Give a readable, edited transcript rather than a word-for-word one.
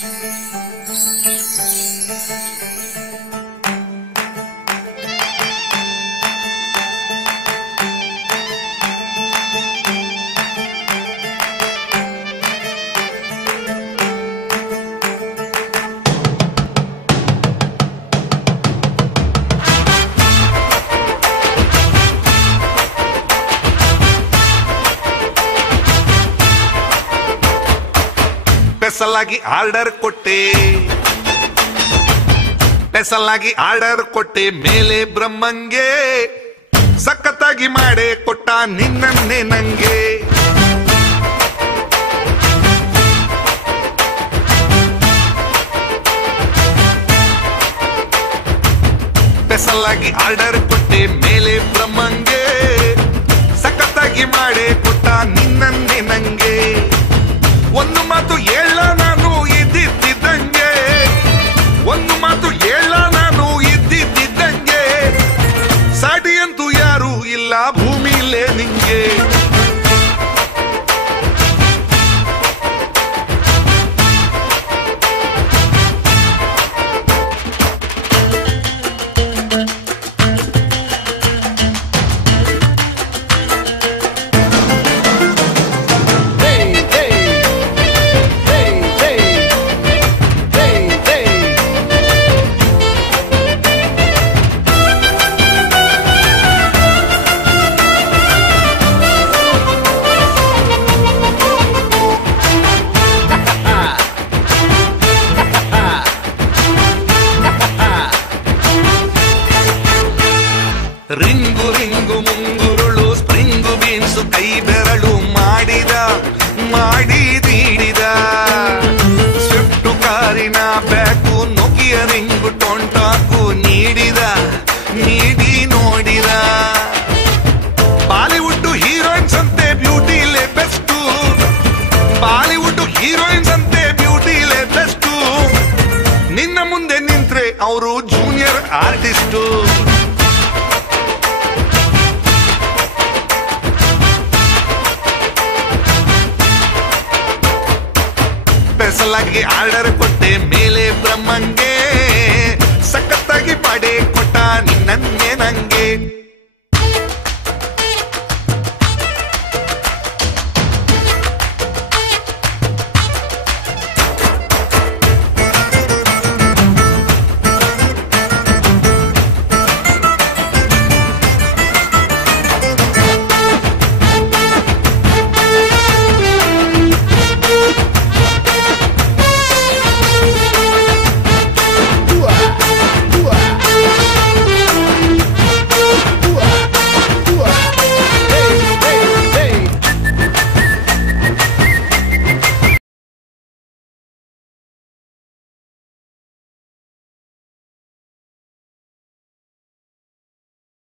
Special ಆಗಿ order ಕೊಟ್ಟೆ ಮೇಲೆ ಬ್ರಹ್ಮಂಗೆ ಸಖತ್ತಾಗಿ ಮಾಡೇ ಕೊಟ್ಟ ನಿನ್ನನ್ನೇ ನಂಗೆ. ಸ್ಪೆಷಲ್ ಆಗಿ ಆರ್ಡರ್ ಕೊಟ್ಟೆ ಮೇಲೆ ಬ್ರಹ್ಮಂಗೆ ಸಖತ್ತಾಗಿ ಮಾಡೇ ಕೊಟ್ಟ ನಿನ್ನನ್ನೇ ನಂಗೆ. ಒಂದು ಮಾತು ಹೇಳ ನಾನು ಇದ್ದಿದ್ದಂಗೆ, ಒಂದು ಮಾತು ಹೇಳ ನಾನು ಇದ್ದಿದ್ದಂಗೆ, ಸಾಟಿಯಂತೂ ಯಾರು ಇಲ್ಲ ಭೂಮಿಲೇ ನಿಂಗೆ. ರಿಂಗು ರಿಂಗು ಮುಂಗುರುಳು ಸ್ಪ್ರಿಂಗು ಬೀನ್ಸು ಕೈ ಬೆರಳು ಮಾಡಿದೀಡಿದ ಸ್ವಿಫ್ಟು ಕಾರಿನ ಬ್ಯಾಕು ನೋಕಿಯ ರಿಂಗು ಟೊಂಟಾಕು ನೀಡಿ ನೋಡಿದ. ಬಾಲಿವುಡ್ ಹೀರೋಯಿನ್ಸ್ ಅಂತೆ ಬ್ಯೂಟಿಲೇ ಬೆಸ್ಟು, ಬಾಲಿವುಡ್ ಹೀರೋಯಿನ್ಸ್ ಅಂತೆ ಬ್ಯೂಟಿಲೇ ಬೆಸ್ಟು, ನಿನ್ನ ಮುಂದೆ ನಿಂತ್ರೆ ಅವರು ಜೂನಿಯರ್ ಆರ್ಟಿಸ್ಟು. ಸ್ಪೆಷಲ್ ಆಗಿ ಆರ್ಡರ್ ಕೊಟ್ಟೆ ಮೇಲೆ ಬ್ರಹ್ಮಂಗೆ ಸಖತ್ತಾಗಿ ಮಾಡೇ ಕೊಟ್ಟ ನಿನ್ನ